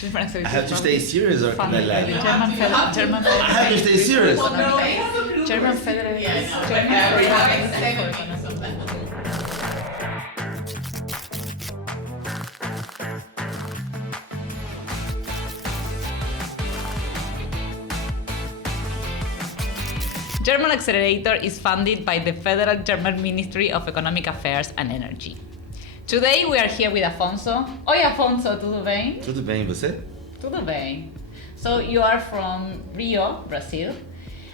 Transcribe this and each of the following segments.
I have to stay serious or can I laugh? German I have to stay serious. German Federal. German Accelerator is funded by the Federal German Ministry of Economic Affairs and Energy. Today we are here with Afonso. Oi Afonso, tudo bem? Tudo bem, você? Tudo bem. So you are from Rio, Brazil,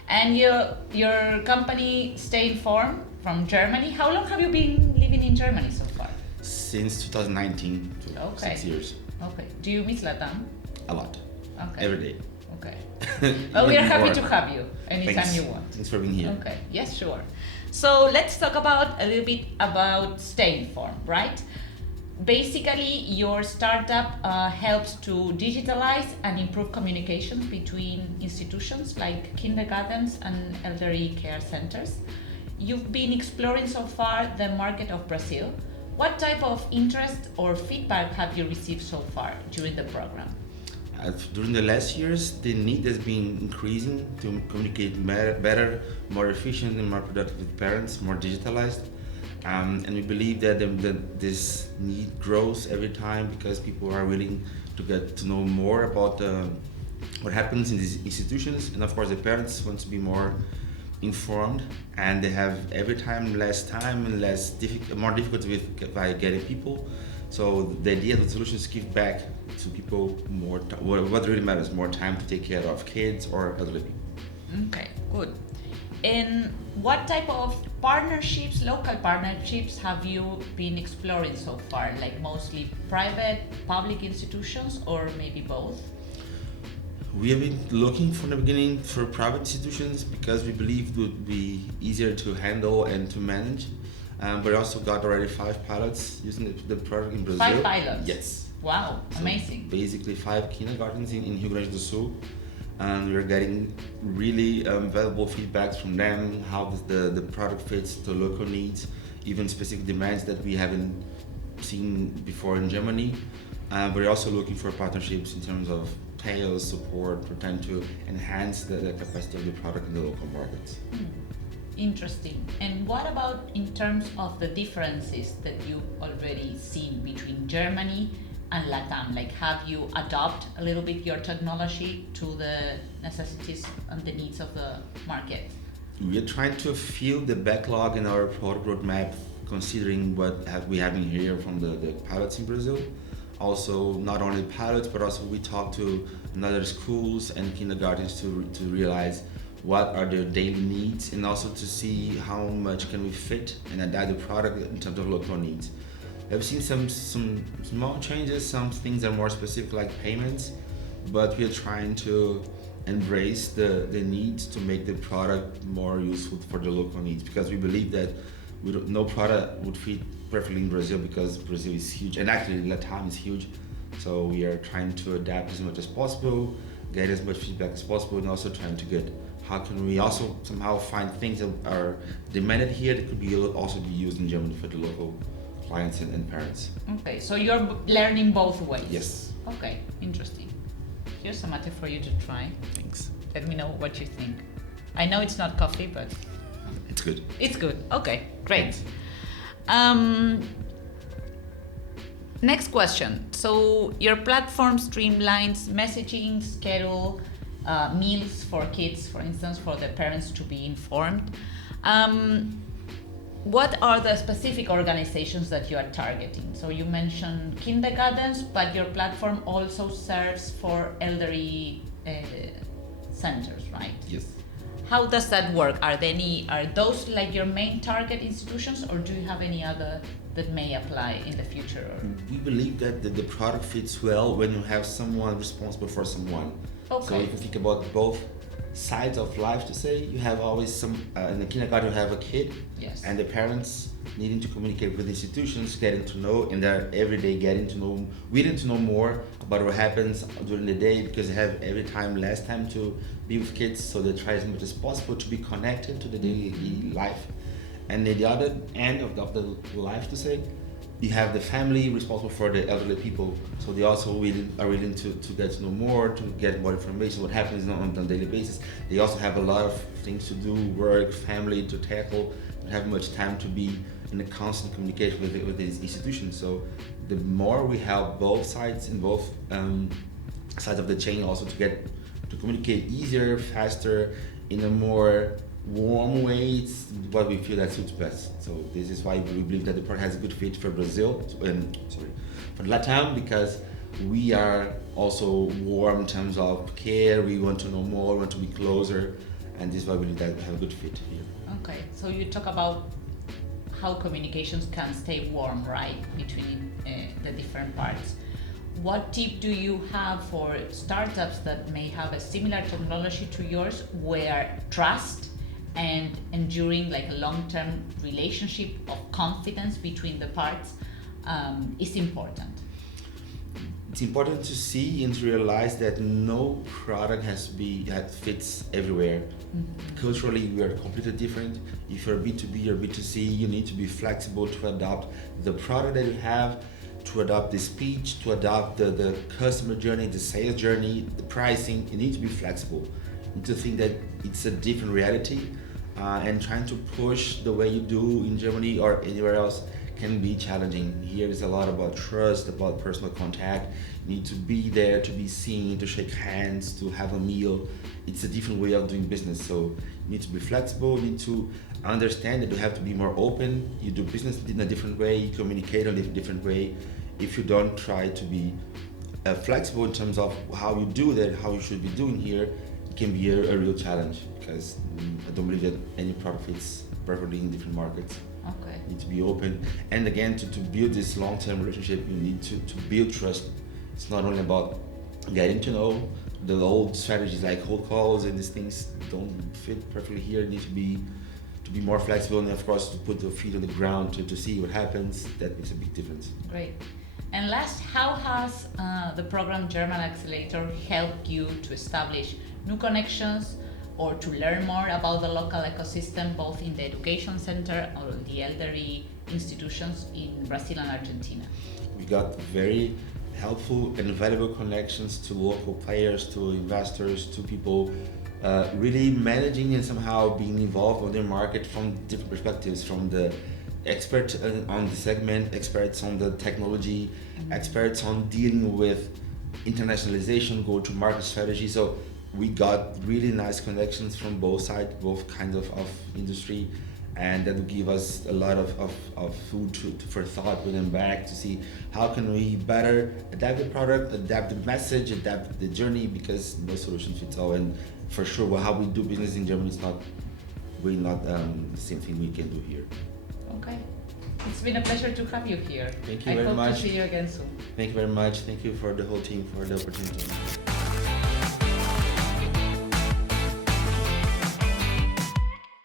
and your company Stay Informed from Germany. How long have you been living in Germany so far? Since 2019, so Okay. 6 years. Okay. Do you miss Latam? A lot. Okay. Every day. Okay. Well, we are Even happy more. to have you anytime Thanks. you want. Thanks for being here. Okay, yes, sure. So let's talk about a little bit about Stay Informed, right? Basically, your startup helps to digitalize and improve communications between institutions like kindergartens and elderly care centers. You've been exploring so far the market of Brazil. What type of interest or feedback have you received so far during the program? During the last years, the need has been increasing to communicate better, more efficient, and more productive with parents, more digitalized. And we believe that this need grows every time because people are willing to get to know more about what happens in these institutions, and of course the parents want to be more informed, and they have every time less time and more difficulty by getting people. So the idea of the solution is to give back to people more what really matters, more time to take care of kids or elderly people. Okay, good. And what type of partnerships, local partnerships, have you been exploring so far? Like mostly private, public institutions, or maybe both? We have been looking from the beginning for private institutions because we believe it would be easier to handle and to manage. But we also got already 5 pilots using the product in Brazil. 5 pilots? Yes. Wow, So amazing. basically 5 kindergartens in Rio Grande do Sul. And we're getting really valuable feedbacks from them, how the product fits the local needs, even specific demands that we haven't seen before in Germany. We're also looking for partnerships in terms of sales support, we're trying to enhance the capacity of the product in the local markets. Interesting. And what about in terms of the differences that you've already seen between Germany and Latam? Like, have you adopted a little bit your technology to the necessities and the needs of the market? We are trying to fill the backlog in our product roadmap, considering what we have in here from the pilots in Brazil. Also, not only pilots, but also we talk to other schools and kindergartens to realize what are their daily needs, and also to see how much can we fit and adapt the product in terms of local needs. I've seen some small changes, some things are more specific like payments, but we are trying to embrace the needs to make the product more useful for the local needs, because we believe that no product would fit perfectly in Brazil because Brazil is huge, and actually Latam is huge. So we are trying to adapt as much as possible, get as much feedback as possible, and also trying to get how can we also somehow find things that are demanded here that could also be used in Germany for the local clients and parents. Okay, so you're learning both ways. Yes. Okay, interesting. Here's some matter for you to try. Thanks. Let me know what you think. I know it's not coffee, but It's good. it's good. Okay, great. Thanks. Next question. So your platform streamlines messaging, schedule, meals for kids, for instance, for the parents to be informed. What are the specific organizations that you are targeting? So you mentioned kindergartens, but your platform also serves for elderly centers, right? Yes. How does that work? Are those like your main target institutions, or do you have any other that may apply in the future? We believe that the product fits well when you have someone responsible for someone. Okay. So if you think about both sides of life, to say you have always in the kindergarten you have a kid, Yes. and the parents needing to communicate with institutions, getting to know, and they're every day getting to know more about what happens during the day, because they have every time less time to be with kids, so they try as much as possible to be connected to the daily life. And at the other end of the life, to say, you have the family responsible for the elderly people, so they also are willing to get to know more, to get more information, what happens on a daily basis. They also have a lot of things to do, work, family to tackle, don't have much time to be in a constant communication with these institutions. So the more we help both sides in both sides of the chain also to communicate easier, faster, in a more warm way, it's what we feel that suits best. So this is why we believe that the product has a good fit for Brazil, for Latam, because we are also warm in terms of care. We want to know more, want to be closer, and this is why we believe that we have a good fit here. Okay, so you talk about how communications can stay warm, right, between the different parts. What tip do you have for startups that may have a similar technology to yours, where trust and enduring like a long-term relationship of confidence between the parts is important? It's important to see and to realize that no product that fits everywhere. Mm-hmm. Culturally, we are completely different. If you're B2B or B2C, you need to be flexible to adopt the product that you have, to adopt the speech, to adopt the customer journey, the sales journey, the pricing. You need to be flexible. You need to think that it's a different reality, and trying to push the way you do in Germany or anywhere else can be challenging. Here is a lot about trust, about personal contact. You need to be there, to be seen, to shake hands, to have a meal. It's a different way of doing business. So you need to be flexible, you need to understand that you have to be more open. You do business in a different way, you communicate in a different way. If you don't try to be flexible in terms of how you do that, how you should be doing here, it can be a real challenge, because I don't believe that any product fits perfectly in different markets. Okay. You need to be open, and again, to build this long-term relationship, you need to build trust. It's not only about getting to know. The old strategies like cold calls and these things don't fit perfectly here. You need to be more flexible, and of course to put your feet on the ground to see what happens. That makes a big difference. Great. And last, how has the program German Accelerator helped you to establish new connections or to learn more about the local ecosystem, both in the education center or the elderly institutions in Brazil and Argentina? We got very helpful and valuable connections to local players, to investors, to people really managing and somehow being involved on their market from different perspectives, from the experts on the segment, experts on the technology, experts on dealing with internationalization, go-to-market strategy. So we got really nice connections from both sides, both kinds of industry, and that will give us a lot of food for thought with them back to see how can we better adapt the product, adapt the message, adapt the journey, because no solution fits all. And for sure, how we do business in Germany is not the same thing we can do here. Okay. It's been a pleasure to have you here. Thank you very much. I hope to see you again soon. Thank you very much. Thank you for the whole team for the opportunity.